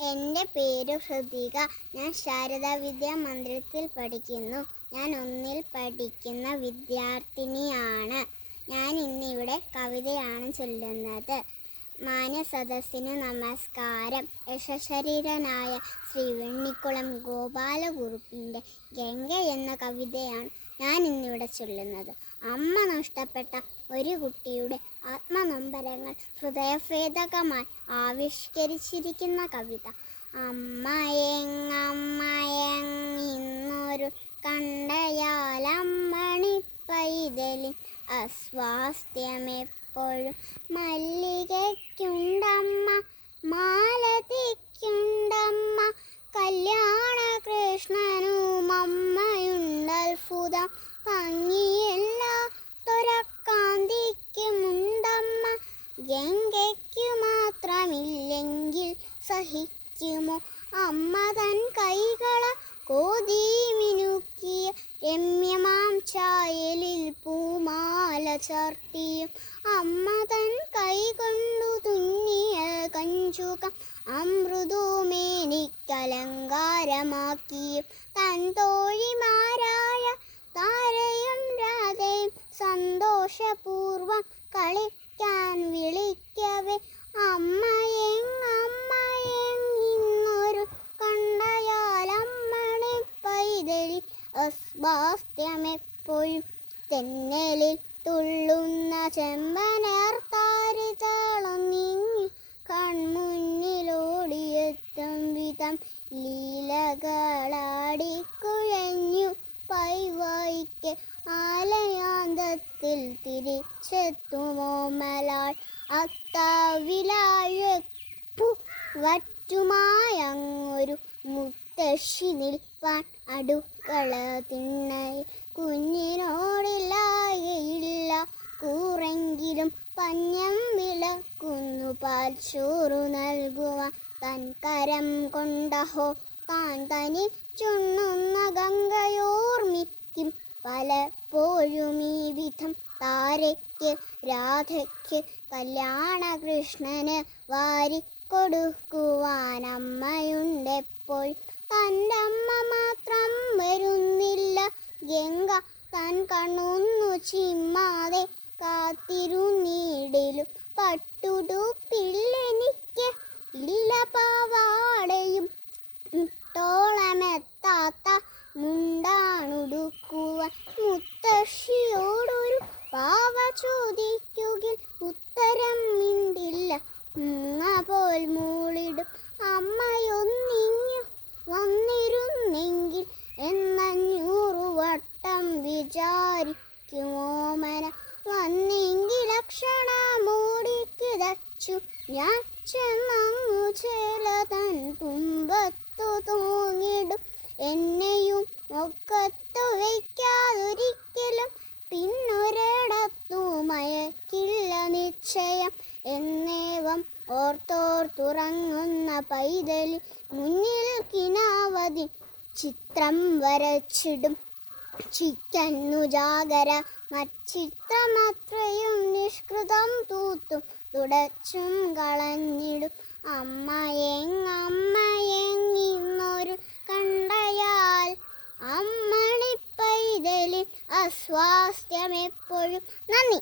എൻ്റെ പേര് ഹൃതിക. ഞാൻ ശാരദാ വിദ്യാ മന്ദിരത്തിൽ പഠിക്കുന്നു. ഞാൻ 1ൽ പഠിക്കുന്ന വിദ്യാർത്ഥിനിയാണ്. ഞാൻ ഇന്നിവിടെ കവിതയാണ് ചൊല്ലുന്നത്. മാന്യസദസ്സിന് നമസ്കാരം. യശശരീരനായ ശ്രീ വെണ്ണിക്കുളം ഗോപാലകുറുപ്പിൻ്റെ ഗംഗ എന്ന കവിതയാണ് ഞാൻ ഇന്നിവിടെ ചൊല്ലുന്നത്. അമ്മ നഷ്ടപ്പെട്ട ഒരു കുട്ടിയുടെ ആത്മനൊമ്പരങ്ങൾ ഹൃദയഭേദകമായി ആവിഷ്കരിച്ചിരിക്കുന്ന കവിത. അമ്മയെങ്ങമ്മയെങ്ങിന്നൊരു കണ്ടയാലമ്മണി പൈതലിൻ അസ്വാസ്ഥ്യമെപ്പോഴും മല്ലികയ്ക്കുണ്ടമ്മ മാലതിക്കുണ്ടമ്മ കല്യാണ കൃഷ്ണനും അമ്മയുണ്ടത്ഭുതം ഭംഗിയെല്ലാത്തൊരക്കാന്തിക്കുമുണ്ടമ്മ ഗംഗയ്ക്കു മാത്രമില്ലെങ്കിൽ സഹിക്കുമോ അമ്മ തൻ കൈകള കോതി മിനുക്കിയ രമ്യമാം ചായലിൽ പൂമാല ചാർത്തിയും അമ്മ തൻ കൈകൊണ്ടു തുന്നിയ കഞ്ചുകം അമൃതുമേനിക്കലങ്കാരമാക്കിയും തൻ തോഴിമാരായ താരയും രാധയും സന്തോഷപൂർവം കളിക്കാൻ വിളിക്കവേ അമ്മയെങ്ങമ്മയെങ്ങിന്നൊരു കണ്ടയാലമ്മണി പൈതലിൻ അസ്വാസ്ഥ്യമെപ്പോഴും തെന്നലിൽ തുള്ളുന്ന ചെമ്പനർത്താരി തളങ്ങിങ്ങി കൺമുന്നിലോടിയെത്തും വിധം ലീലകളാടിക്കുഴഞ്ഞു പൈവായിക്ക് ആലയാന്തത്തിൽ തിരിച്ചെത്തുമോ മലാൾ അത്താവിലാഴപ്പു വറ്റുമായങ്ങൊരു മുത്തശ്ശി നിൽപ്പാൻ അടുക്കള തിണ്ണയിൽ കുഞ്ഞിനോടില്ലായയില്ല കൂറെങ്കിലും പഞ്ഞം വിളക്കുന്നു പാൽ ചോറു നൽകുവാൻ തൻ കരം കൊണ്ടഹോ താൻ തനിച്ചുണ്ണുന്ന ഗംഗയോർമ്മിക്കും പലപ്പോഴും ഈ വിധം താരയ്ക്ക് രാധയ്ക്ക് കല്യാണ കൃഷ്ണന് വാരിക്കൊടുക്കുവാൻ അമ്മയുണ്ടെപ്പോൾ തൻ്റെ അമ്മ മാത്രം വരുന്നില്ല ഗംഗ താൻ കണ്ണൊന്നു ചിമ്മാതെ കാത്തിരുന്നീടിലും പട്ടുടുപ്പില്ലെനിക്ക് ഇല്ല പാവാടയും മുട്ടോളമെത്താത്ത മുണ്ടാണുടുക്കുവാൻ മുത്തശ്ശിയോടൊരു പാവ ചോദിക്കുകിൽ ഉത്തരം മിണ്ടില്ല പോൽ മൂളിടും അമ്മയൊന്നിങ്ങു വന്നിരുന്നെങ്കിൽ എന്നഞ്ഞൂറു വട്ടം വിചാരിക്കുമോമന വന്നെങ്കിൽ അക്ഷണമോടിക്കിതച്ചു ഞാൻ ചെന്നങ്ങു ചേല തൻ തുമ്പത്തു തൂങ്ങിടും എന്നെയും ഒക്കത്തു വയ്ക്കാതൊരിക്കലും പിന്നൊരിടത്തു മയക്കില്ല നിശ്ചയം എന്നേവം ഓർത്തോർത്തുറങ്ങുന്ന പൈതലി മുന്നിൽ കിനാവതി ചിത്രം വരച്ചിടും ചിക്കന്നു ജാഗര മച്ചിത്രമത്രയും നിഷ്കൃതം തൂത്തും തുടച്ചും കളഞ്ഞിടും അമ്മയെങ്ങമ്മയെങ്ങിന്നൊരു കണ്ടയാൽ അമ്മണി പൈതലിൻ അസ്വാസ്ഥ്യമെപ്പോഴും. നന്ദി.